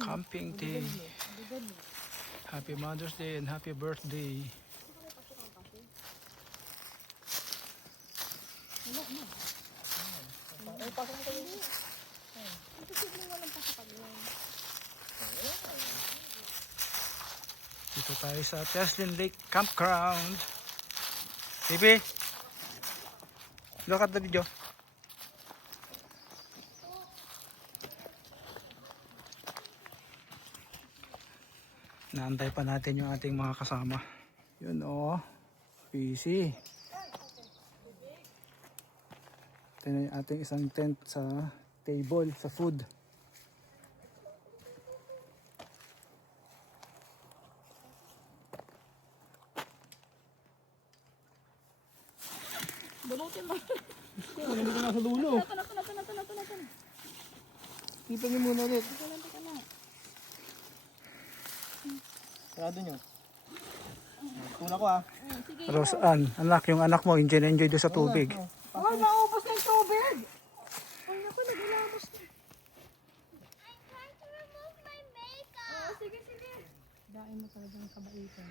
Camping day. Happy Mother's Day and happy birthday. Dito tayo sa Teslin Lake Campground. Baby, look at the video. Naantay pa natin yung ating mga kasama. Yun o, busy. Ito na yung ating isang tent sa table, sa food. Bunutin mo. Hindi ka nasa dulo. Ito. Kita niyo muna ulit. Ito na. Sarado nyo. Tuna ko ah. Sige. Roseanne, anak, yung anak mo enjoy doon sa tubig. Oh, naubos na yung tubig. Ay, naku, nagulamos na. I'm trying to remove my makeup. Sige. Dain mo talagang kabaitan.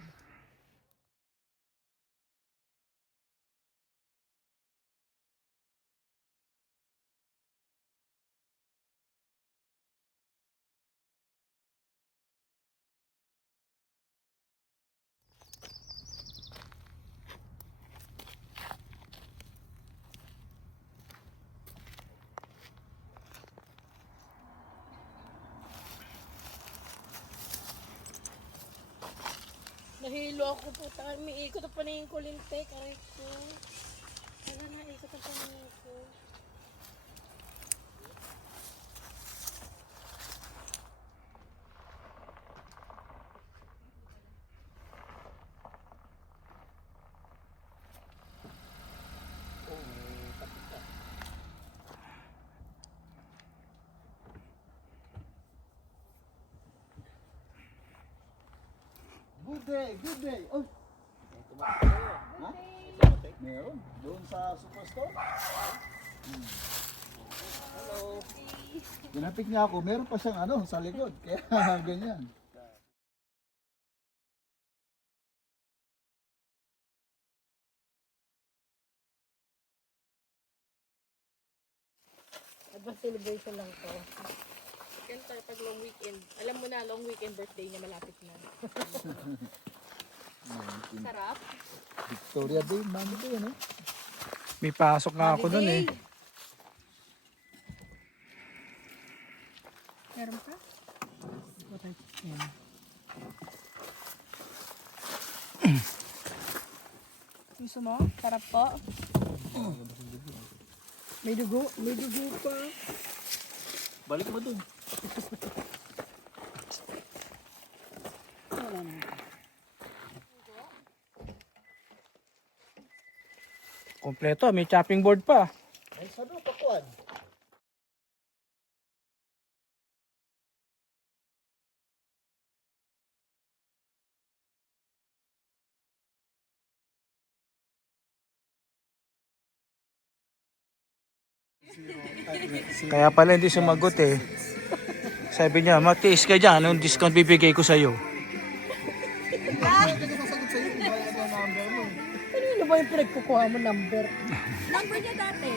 Nahilo ako po. May ikot ang paningin ko, lintek. Aray ko. Wala na, ikot ang paningin ko. Good day. Oh. Ha? Meron. Doon sa superstore. Hello. Ginapit niya ako. Meron pa siyang ano sa likod. Kaya ganyan. Advance celebration lang to. Kanta pag long weekend. Alam mo na, long weekend birthday niya malapit na. Sarap. Victoria Day, Monday, ano? May pasok nga ako doon eh. Meron pa? Gusto mo? Sarap po. May dugo pa. Balik mo doon. Wala na. Kompleto, may chopping board pa. Ay, sabi ko pakuan. Kaya pala hindi sumagot eh. Sabi niya, matiis ka dyan, anong discount bibigay ko sa'yo? Ano ba yung pinagkukuha mo number? Number niya dati.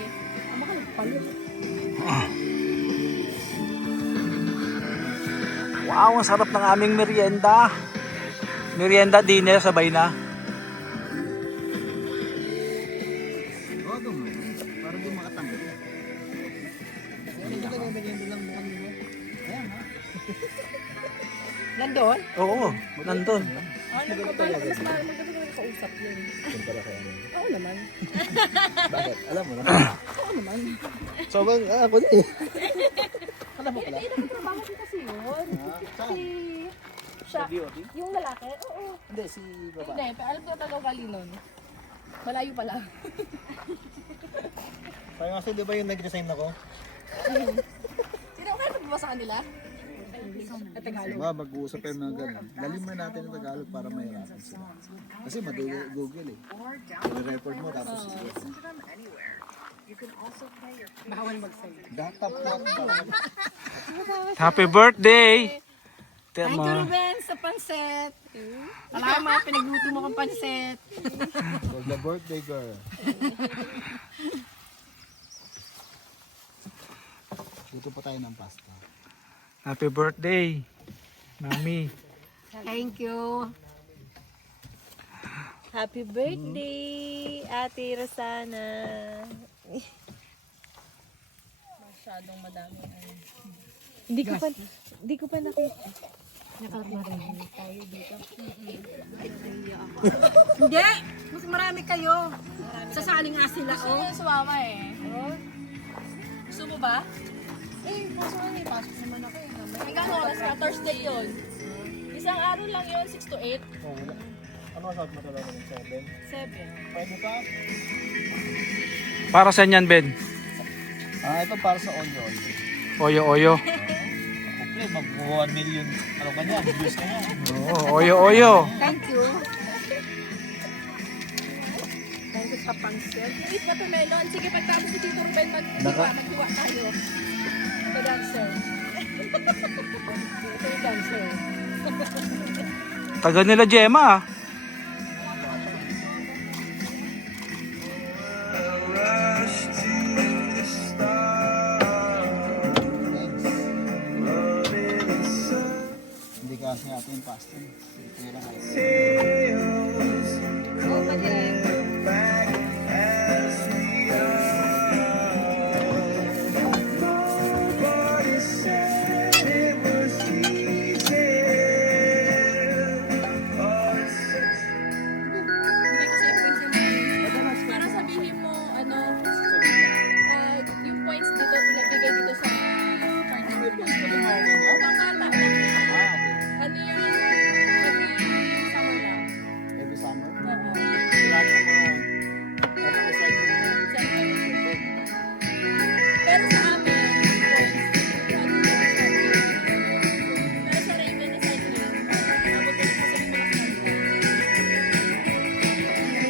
Ang makalagpalit. Wow, ang sarap ng aming merienda. Merienda, dinner, sabay na. Huwag mo. Para di makatanggal. Hindi ka gagawin lang mukhang mo. Ayan ha. Nandun? Oo, nandun. Ano ko ba? Mas maganda ko kausap yun. Kumpara ka ano. Oo naman. Bakit? Alam mo na. Oo naman. So, ako din eh. Alam mo pala. Hindi naman trabaho ko kasi yun. Si... Siya. Yung lalaki? Oo. Hindi, si baba. Hindi, pero alam ko talaga ugali nun. Malayo pala. Parang kasi di ba yung nag-resign ako? Sino kaya nagbabasa ka nila? At Tagalog. Diba, mag-uusap tayo ng gano'n. Laliman natin ng Tagalog para mahirapan sila. Kasi madali Google eh. I-record mo tapos Bawal magsalita. Datapot pa. Happy birthday! Thank you, Ruben, sa pansit. Salamat, pinagluto mo kong pansit. For the birthday girl. Dito pa tayo ng pasta. Happy birthday, Mami. Thank you. Happy birthday, Ate Rosana. Masyadong madami. Hindi ko pa nakita. Hindi, mas marami kayo. Sasali nga sila, oh. Sumama eh. Gusto mo ba? Pasok na pasok naman ako eh. Hanggang oras ka, Thursday yun. Isang araw lang yun, 6 to 8. Ano sabi mo talaga ng 7? 7. Pwede pa? Para saan yan, Ben? Ito para sa Onyo. Oyo-oyo. Okay, mag-1 million. Ano ba yan? Views na yan. Oo, oyo-oyo. Thank you. Thank you sa pansit. Eat na to, Melon. Sige, pagtapos si Tito Ruben, maghiwa tayo. The dancer. Ito yung dancer. Taga nila Gemma ah. Hindi kasi natin yung pasta. Kaya lang Oh, pwede. Hindi kasi yung points naman. Para sabihin mo, yung points dito, ilagay dito sa card. Yung points ko lang. Pangkata lang. Ano yan? Every summer lang. every summer. Oo. Lahat ng mga recycling na Pero sa amin, points, pero sa Raven Recycling, abot ko sa sabihin mo lang sa kanila.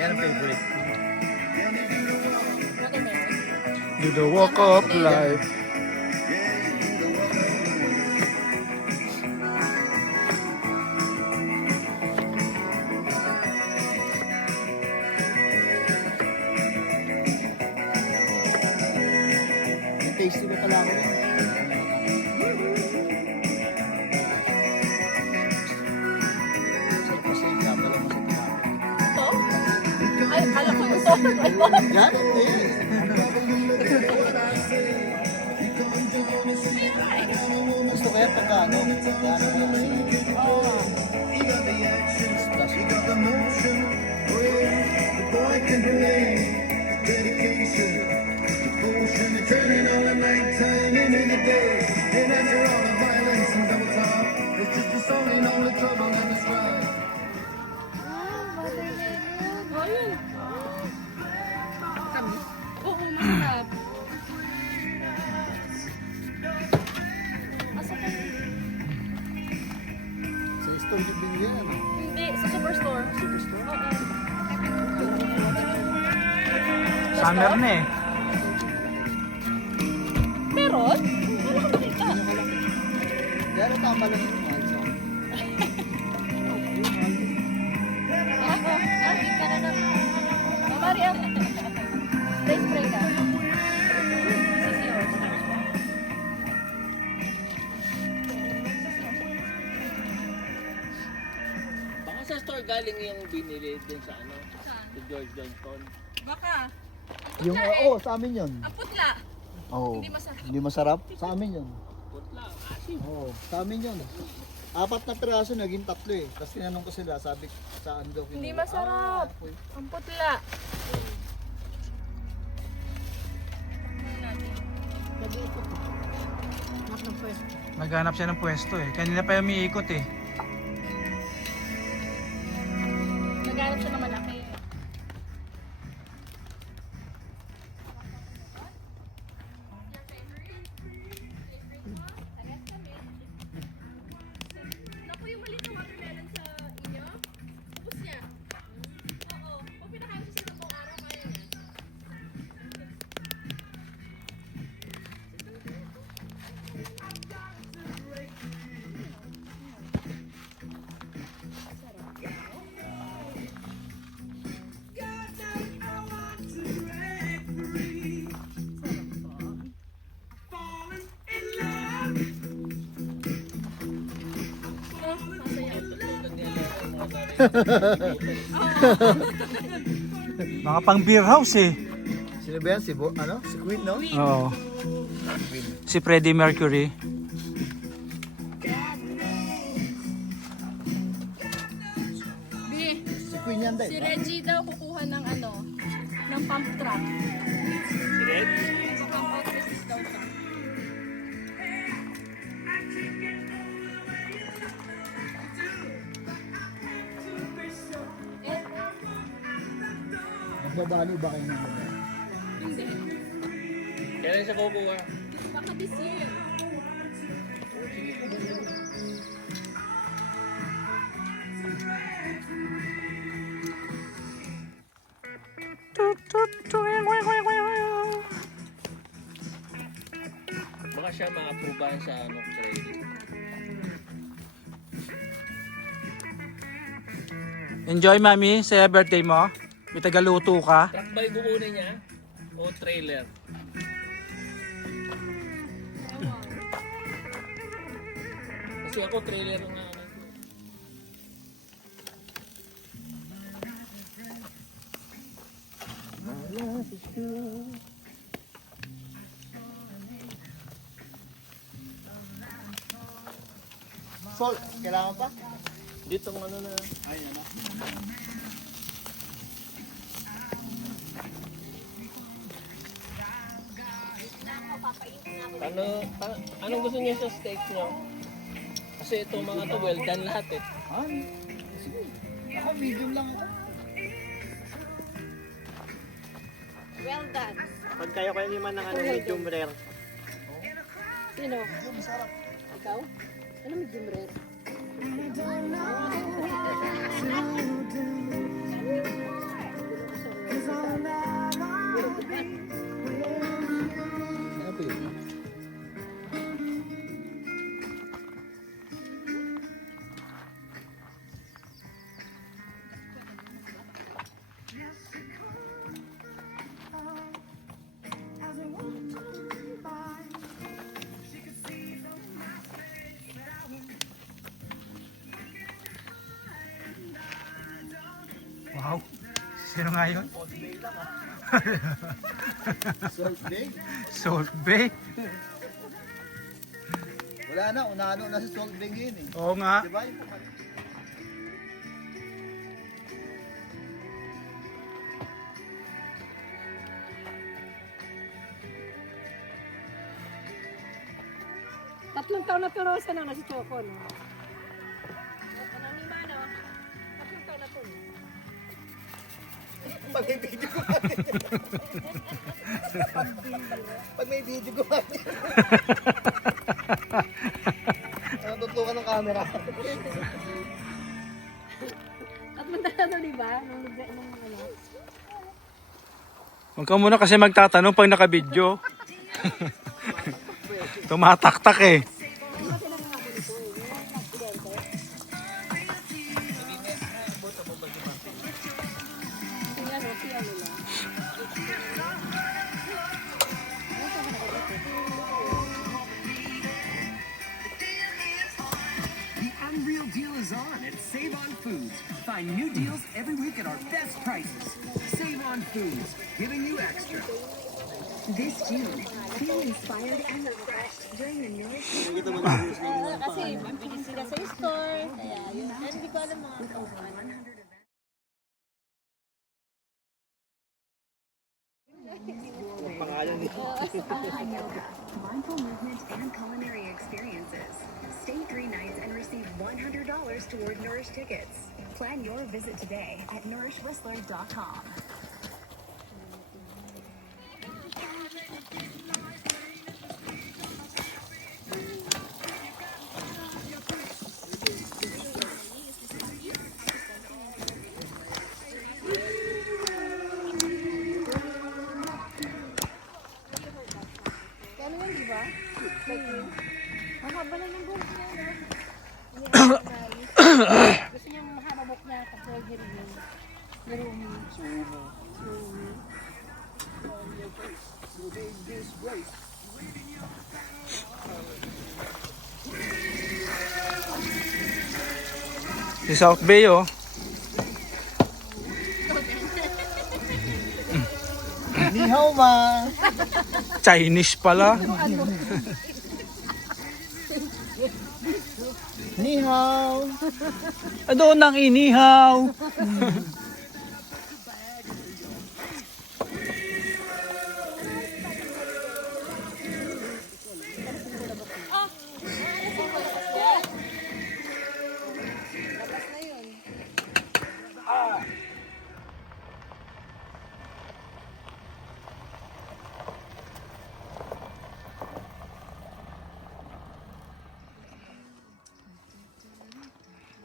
yan ang favorite. Watermelon. Do the walk of life. Yung tasty ko pala ako yun. Sarap kasi yung gabala mo sa tinawa. Ito? Ay, alam ko ito. Ayun. Yan, hindi. Gusto ko yan pagka ano, yan mo kasi. Splash. Ayun. Kami? Oo, masarap. Asa ka? Sa store yung binili yan. Hindi, sa superstore. Superstore? Oo. Summer na eh. Meron? Wala ka makita. Yan ang tama lang yung mahal sa Ako, hindi ka na naman. Maria, spray ka. This is yours. Baka sa store galing yung binili din sa ano, si George Johnston. Baka. Yung, oo, sa amin yun. Ang putla. Oo. Hindi masarap. Hindi masarap? Sa amin yun. Putla, asin. Oo, sa amin yun. 4 na piraso, naging 3 eh. Tapos tinanong ko sila, sabi saan daw kinuha. Hindi masarap. Okay. Ang putla. Nag-iikot. Nak ng pwesto. Naghanap siya ng pwesto eh. Kanina pa yung umiikot eh. Naghanap siya ng malaki. Naku, yung maliit na watermelon sa inyo? Ubus niya. Oo. Kung pinakain siya sa buong araw, kaya niya. Mga pang beer house eh. Sino ba yan? Si Queen, no? Oo. Si Freddie Mercury. Bi, Si Queen yan din. si Reggie daw kukuha ng ano, ng pump truck. Si Red? Pump out business daw siya. Nagbabali ba kayo ng mga? Hindi. Kailan siya kukuha? Baka this year. Baka siya ma-approvean sa ano, trail. Enjoy mami sa birthday mo. May tagaluto ka. Truck ba yung kukunin niya? O trailer? Kasi ako trailer nga. Ano. Sol, kailangan pa? Dito ang ano na. Ayun na. Anong gusto niyo sa steak niyo? Kasi itong mga to well done lahat eh. Ay, sige. Ako, medium lang ako. Well done. Pag kaya ko hindi man ng ano, medium rare. Sino? Medium, masarap. Ikaw? Ano medium rare? Ano po yun? Wow. Sino nga yun? Salt Bay? Salt Bay. Wala na, unano na si Salt Bay ngayon eh. Oo nga. Diba? Tatlong taon na turosa na si Choco, no? Ano ni Mano? Tatlong taon na to. Pag may video ko Pag may video ko Natutukan ng camera. Tatlong taon na to, di ba? Nung ano. Huwag ka muna kasi magtatanong pag nakabidyo. Tumataktak eh. Tingnan mo, si ano lang. The unreal deal is on at Save On Foods. Find new deals every week at our best prices. Save On Foods, giving you extra. This June, feel inspired and refreshed during the Nourish Kasi mabilis sila sa store. Kaya yun. Hindi ko alam mga mindful movement and culinary experiences. Stay 3 nights and receive $100 toward Nourish tickets. Plan your visit today at nourishwhistler.com. Kano yun, di ba? Ang haba na ng buhok niya, no? Gusto niya mahaba buhok niya kapag Jerome. Si South Bay, oh. Ni hao ma. Chinese pala. Ni hao. Doon ang inihaw.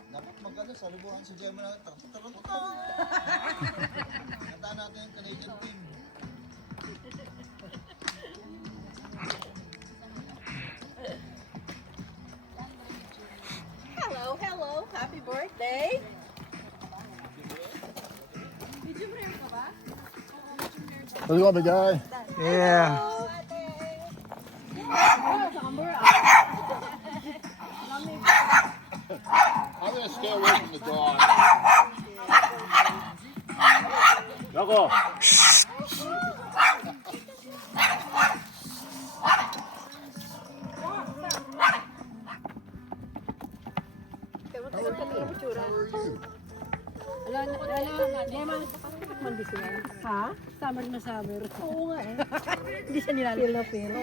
Dapat magano sa lubuhan si Gemma na tarang ko. Kanta natin yung Canadian team. Hello, hello. Happy birthday. Ano ko bigay? Yeah. I'm gonna stay away from the dog. Yoko. Ha? Summer na summer. Oo nga eh. Hindi siya nilalapil.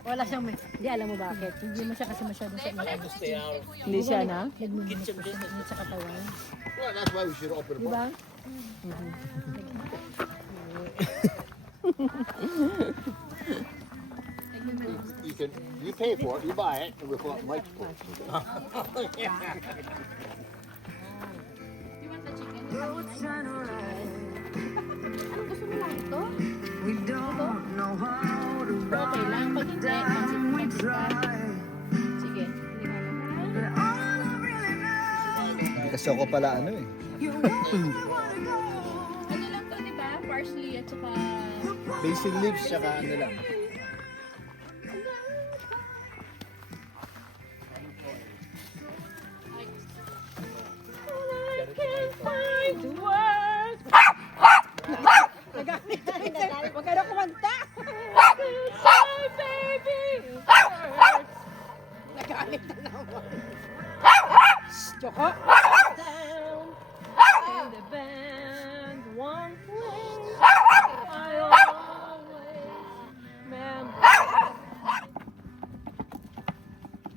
Wala siyang may... Hindi, alam mo bakit? Hindi mo siya kasi masyadong sa Hindi siya na? Nagmumulot sa katawan. Well, that's why we should open a Diba? You pay for it, you buy it, and we'll put it in Mike's place. Okay lang. Pag hindi, sige. Kasi ako pala ano eh. Ano lang to, di ba? Parsley at saka... Basil leaves, tsaka ano lang. Huwag ka na kumanta! Nagalit na naman. Choco? And the band, one place, I always remember.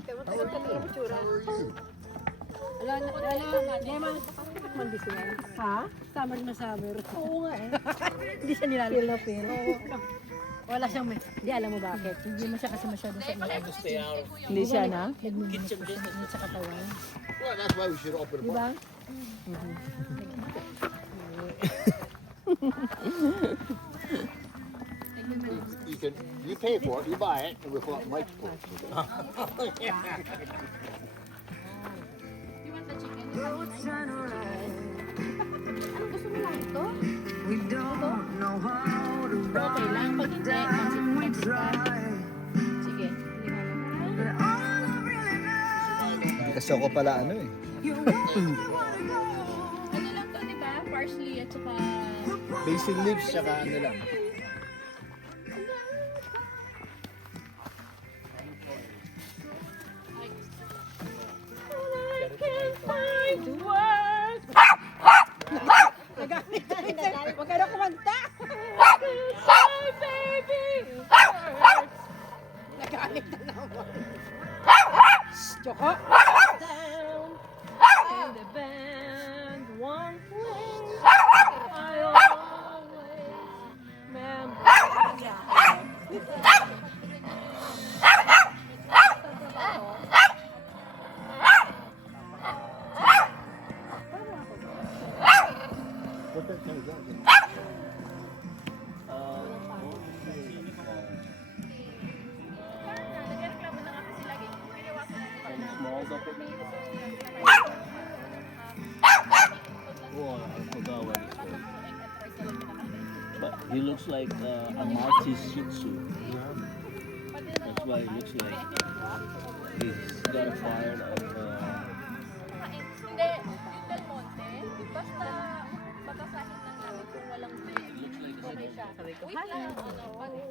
Tagal ka na yung tsura. Wala na, Gemma, mandis yan. Ha? Summer na summer. Oo nga eh. Hindi siya nilalapil. Wala siyang may... Hindi, alam mo bakit? Hindi mo siya kasi masyadong sa Hindi siya na? Nagmumulot sa katawan. Well, that's why we should open a Diba? You pay for it, you buy it, and we'll put it in Mike's place. Okay lang. Pag hindi, sige. Kasi ako pala ano eh. Ano lang to, di ba? Parsley at saka... Basil leaves, tsaka ano lang. Nagalit. Huwag ka na kumanta. Nagalit na naman. Choco. And the band, one place, I always remember. Small dapat. Oh, I forgot what it's called. But he looks like a Maltese Shih Tzu. That's why he looks like he's got a fire of Hindi, yung Del Monte, basta babasahin lang namin kung walang milk. Okay siya. Wait lang,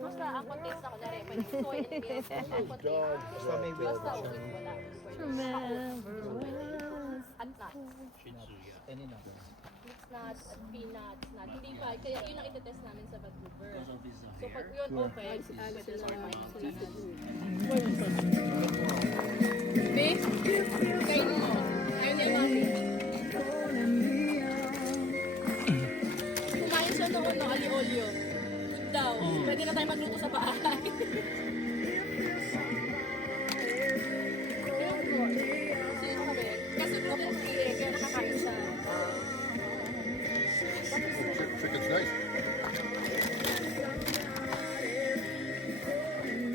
basta ang context ako na rin, may soy and milk. Ang context. Basta may wheat wala. At nuts. any nuts. Mixed nuts at peanuts, nuts. Hindi pa, kaya yun ang itetest namin sa Vancouver. Because of his So pag yun okay, Babe, kain mo. Ayaw niya mami. Kumain siya noon no, ali-olio. Good daw. Pwede na tayo magluto sa bahay. Sino ka ba? Kasi ito din siya, kaya nakakain siya. Chicken's nice.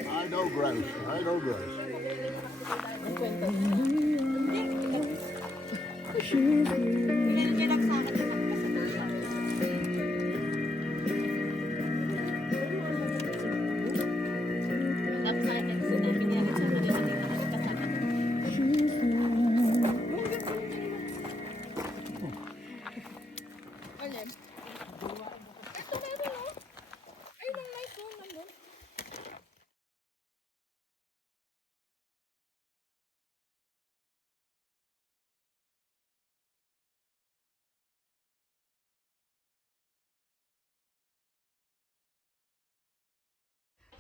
I know grouse. I know grouse.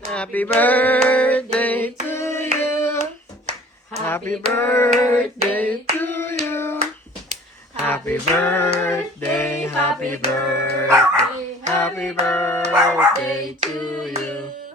Happy birthday to you. Happy birthday to you. Happy birthday, happy birthday, happy birthday to you.